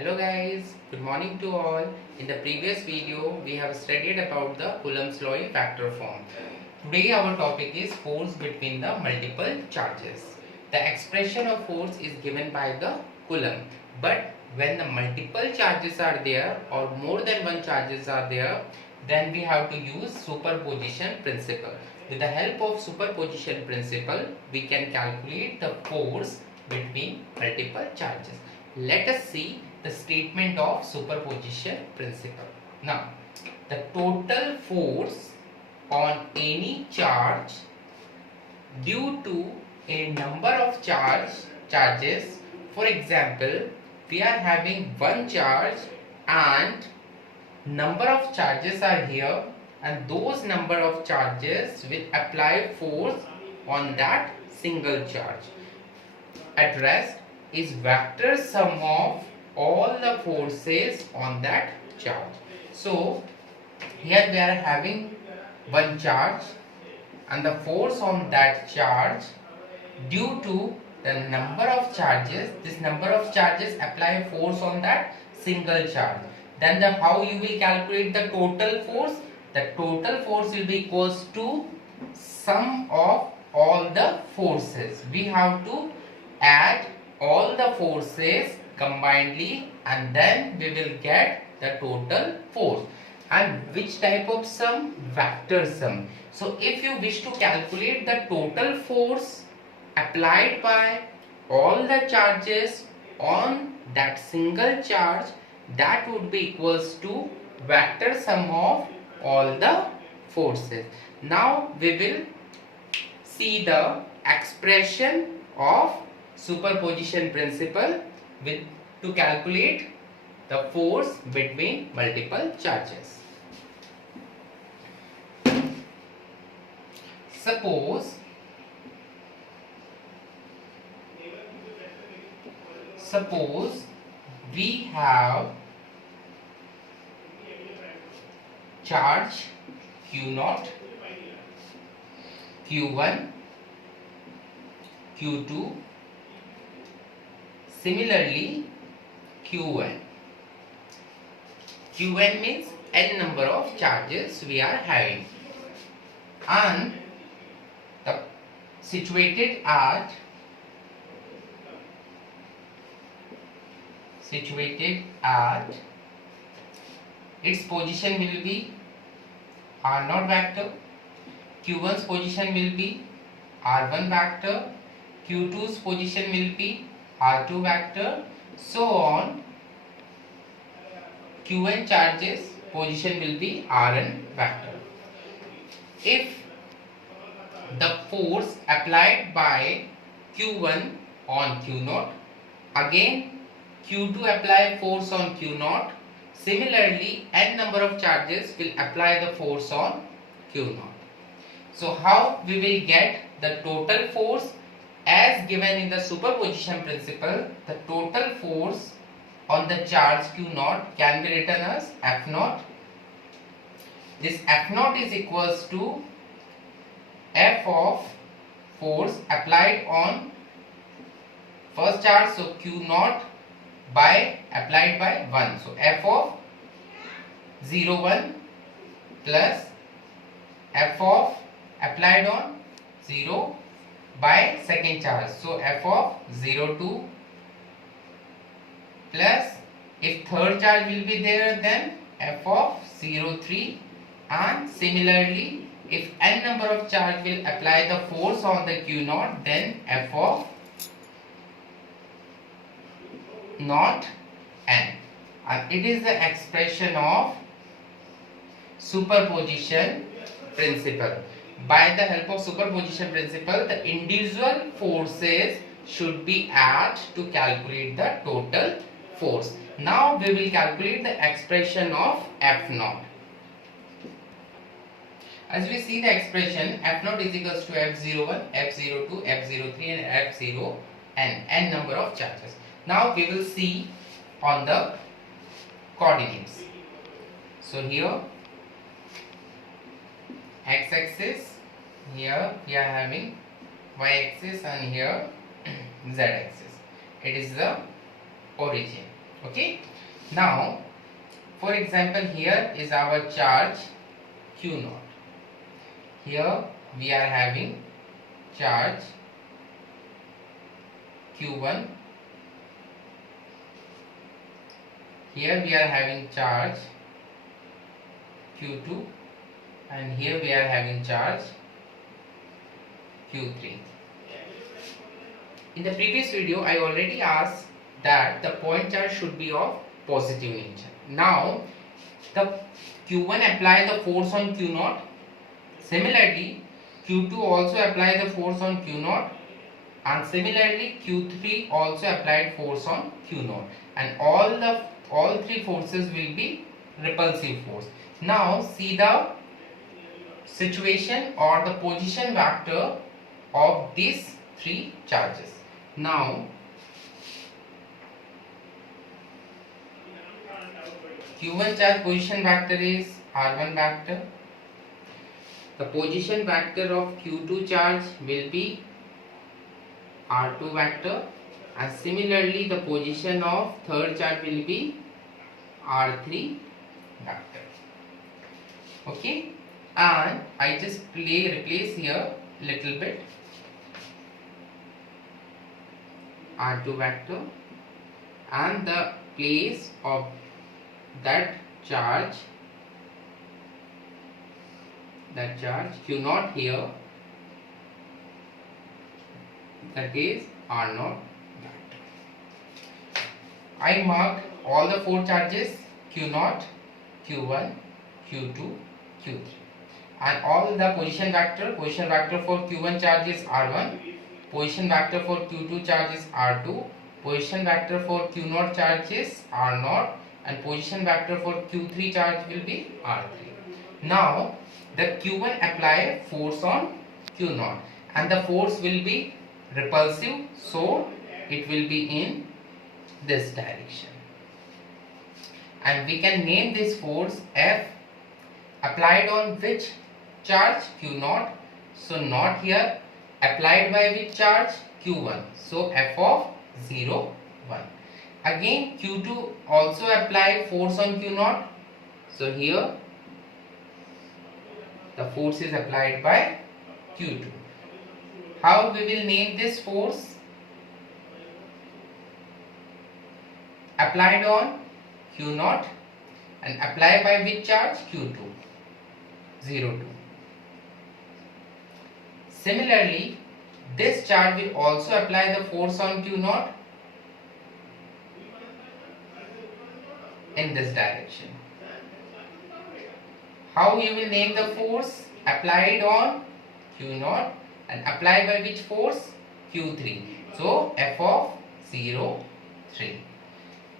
Hello guys, good morning to all. In the previous video, we have studied about the Coulomb's law in vector form. Today our topic is force between the multiple charges. The expression of force is given by the Coulomb. But when the multiple charges are there or more than one charges are there, then we have to use superposition principle. With the help of superposition principle, we can calculate the force between multiple charges. Let us see the statement of superposition principle. Now, the total force on any charge due to a number of charges. For example, we are having one charge and number of charges are here, and those number of charges will apply force on that single charge. At rest is vector sum of all the forces on that charge. So here we are having one charge and the force on that charge due to the number of charges, this number of charges apply force on that single charge. Then how you will calculate the total force? The total force will be equals to sum of all the forces. We have to add all the forces combinedly and then we will get the total force. And which type of sum? Vector sum. So if you wish to calculate the total force applied by all the charges on that single charge, that would be equals to vector sum of all the forces. Now we will see the expression of superposition principle to calculate the force between multiple charges. Suppose we have charge Q0, Q1, Q2, similarly Q1. Q1 means n number of charges we are having, and the situated at its position will be R0 vector, Q1's position will be R1 vector, Q2's position will be R2 vector, so on. Q1 charges position will be Rn vector. If the force applied by Q1 on Q0, again Q2 apply force on Q0, similarly n number of charges will apply the force on Q0. So how we will get the total force? As given in the superposition principle, the total force on the charge Q0 can be written as F0. This F0 is equals to F of force applied on first charge, so Q0 by applied by 1. So F of 0,1 plus F of applied on 0 by second charge, so F of 0,2 plus, if third charge will be there, then F of 0,3, and similarly if n number of charge will apply the force on the Q0, then F of not n. And it is the expression of superposition principle. By the help of superposition principle, the individual forces should be added to calculate the total force. Now we will calculate the expression of F0. As we see the expression, F0 is equals to F01, F02, F03 and F0 and n number of charges. Now we will see on the coordinates. So here x-axis, here we are having y-axis and here z-axis. It is the origin. Okay. Now, for example, here is our charge Q naught. Here we are having charge Q1. Here we are having charge Q2, and here we are having charge Q3. In the previous video, I already asked that the point charge should be of positive nature. Now, the Q1 apply the force on Q naught. Similarly, Q2 also apply the force on Q naught, and similarly Q3 also applied force on Q naught, and all three forces will be repulsive force. Now see the situation or the position vector of these three charges. Now Q1 charge position vector is R1 vector. The position vector of Q2 charge will be R2 vector, and similarly the position of third charge will be R3 vector. Okay, and I just replace here little bit R2 vector, and the place of that charge Q naught here, that is R naught vector. I marked all the four charges Q naught, Q1, Q2, Q3, and all the position vector for Q1 charge is R1, position vector for Q2 charge is R2, position vector for Q naught charge is R0, and position vector for Q3 charge will be R3. Now the Q1 apply force on Q naught, and the force will be repulsive, so it will be in this direction, and we can name this force F. Applied on which charge? Q naught. So not here. Applied by which charge? Q1. So F of 0, 1. Again Q2 also apply force on Q naught. So here the force is applied by Q2. How we will name this force? Applied on Q naught and apply by which charge? Q2, 0, 2. Similarly, this charge will also apply the force on Q naught in this direction. How you will name the force? Applied on Q naught and apply by which force? Q3. So F of 0, 3.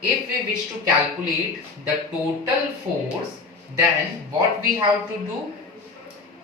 If we wish to calculate the total force, then what we have to do?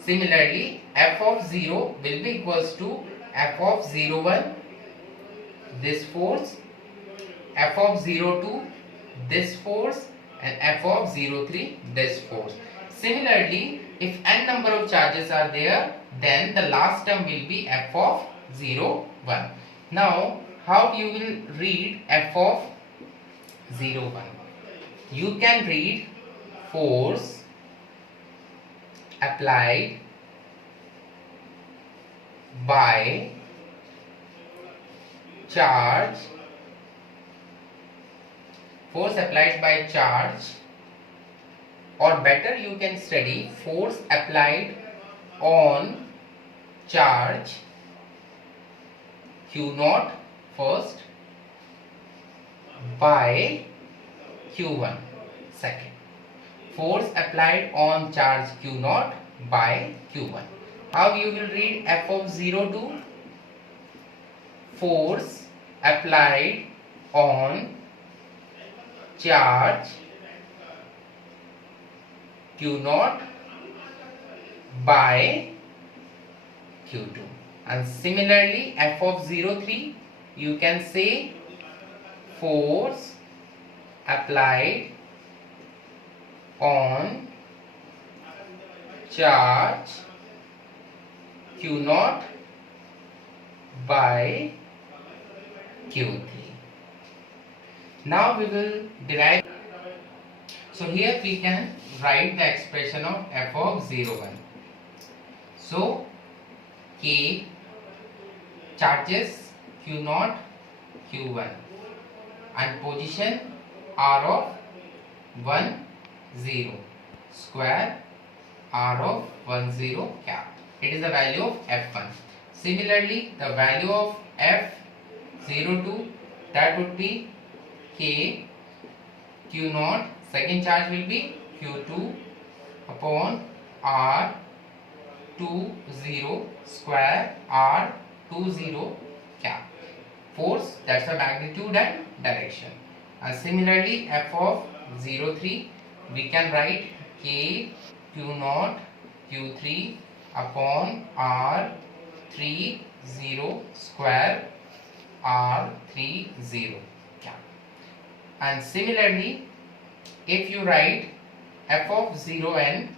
Similarly, F of 0 will be equals to F of 0, 1, this force, F of 0, 2, this force, and F of 0, 3, this force. Similarly, if n number of charges are there, then the last term will be F of 0, 1. Now, how you will read F of 0, 1? You can read force applied by charge, force applied by charge, or better you can study force applied on charge Q naught first by Q1 second. Force applied on charge Q naught by Q1. How you will read F of 0, 2? Force applied on charge Q naught by Q2. And similarly, F of 0, 3, you can say force applied on charge Q naught by Q3. Now we will derive. So here we can write the expression of f of 0, 1. So k charges q0, q1 and position r of 1, 0 square r of 1, 0 cap. It is the value of f1. Similarly, the value of f02, that would be k q0, second charge will be q2 upon r 20 square r 20 cap. Force, that's the magnitude and direction. And similarly, f of 03, we can write k q0 q3 upon r 30 square r 30 cap. And similarly, if you write f of 0n,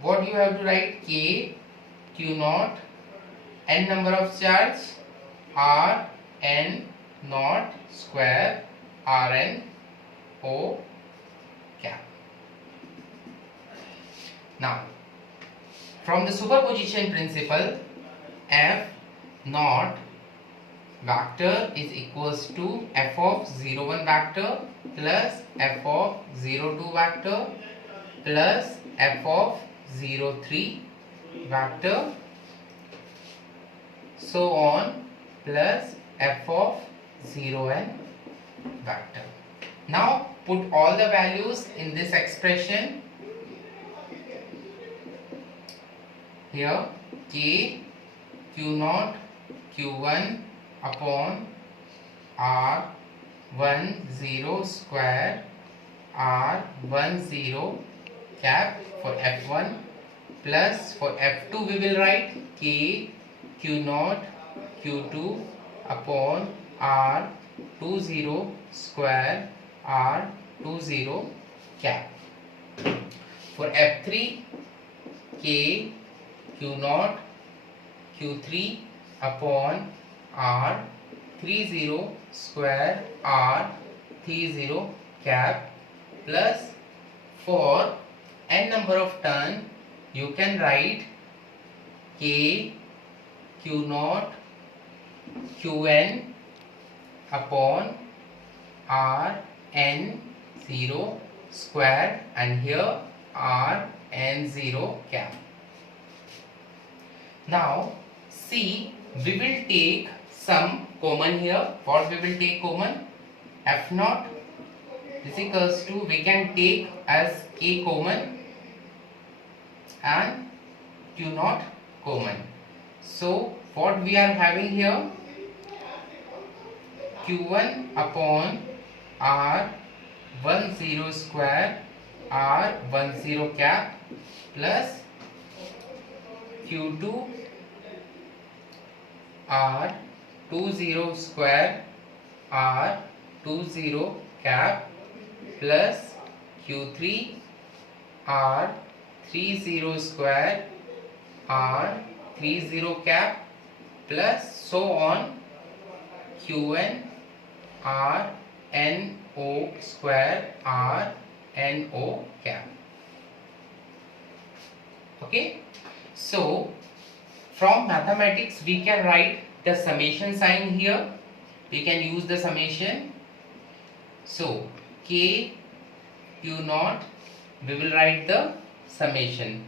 what you have to write? K q0, n number of charge, r n naught square r n o cap. Now, from the superposition principle, f naught vector is equals to f of 01 vector plus f of 02 vector plus f of 03 vector, so on, plus f of 0n vector. Now put all the values in this expression. Here k q0 q1 upon r 10 square r 10 cap for f1 plus for f2 we will write k q0 q2 upon r 20 square r 20 cap. For f3 k q0 q3 upon r 30 square r 30 cap plus for n number of turn you can write k q0 qn upon r n 0 square and here r n 0 cap. Now see, we will take some common here. What we will take common? f0 is equals to, we can take as k common and q0 common. So what we are having here, q1 upon r 10 square r 10 cap plus q2 r 20 square r 20 cap plus q3 r 30 square r 30 cap plus so on qn r n o square r n o cap. Okay, so from mathematics we can write the summation sign here. We can use the summation. So k q0, we will write the summation,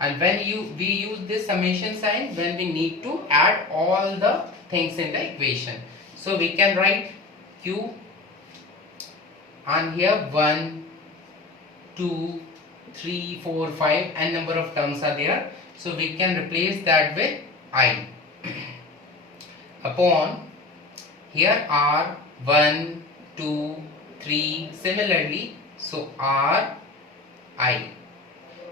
and when we use this summation sign when we need to add all the things in the equation. So we can write q, and here 1 2 3 4 5 n number of terms are there, so we can replace that with I upon here r 1 2 3 similarly, so r I,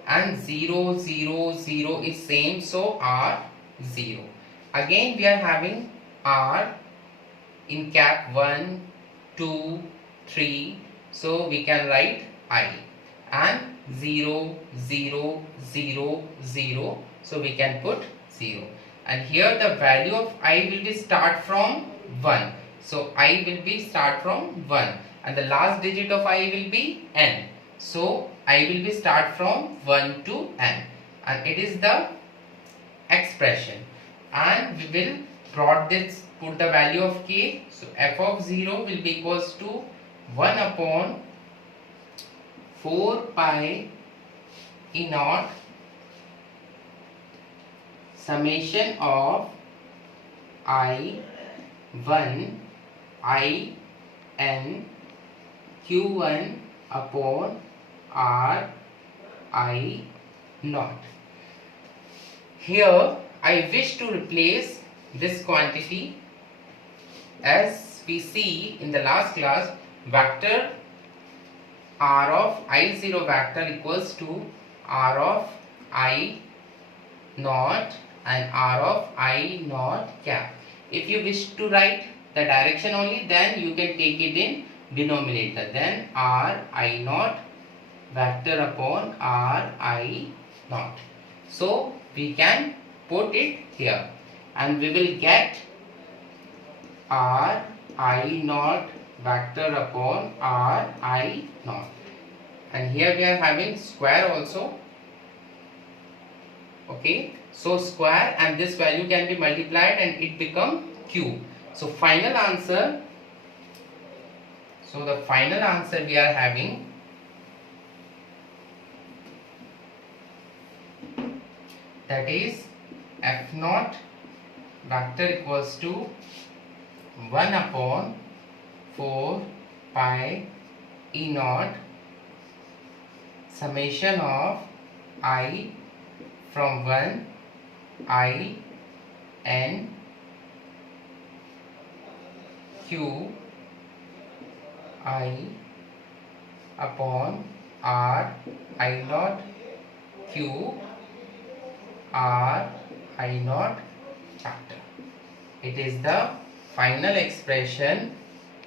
and 0 0 0 is same, so r 0. Again we are having r in cap 1 2 3, so we can write I, and 0 0 0 0, so we can put 0, and here the value of I will be start from 1, so I will be start from 1, and the last digit of I will be n. So I will be start from 1 to n, and it is the expression, and we will plot this, put the value of k. So f of 0 will be equals to 1 upon 4 pi e naught summation of I1 I n q1 upon r I naught. Here I wish to replace this quantity. As we see in the last class, vector r of I0 vector equals to r of I naught and r of I naught cap. If you wish to write the direction only, then you can take it in denominator, then r I naught vector upon r I naught. So we can put it here, and we will get r I naught vector upon r I naught, and here we are having square also. Okay, so square and this value can be multiplied and it become q. So final answer, the final answer we are having that is f naught vector equals to 1 upon 4 pi e naught summation of I from 1 I n q I upon r I naught q r I naught factor. It is the final expression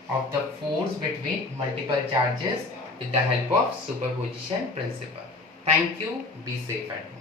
of the force between multiple charges with the help of superposition principle. Thank you. Be safe at home.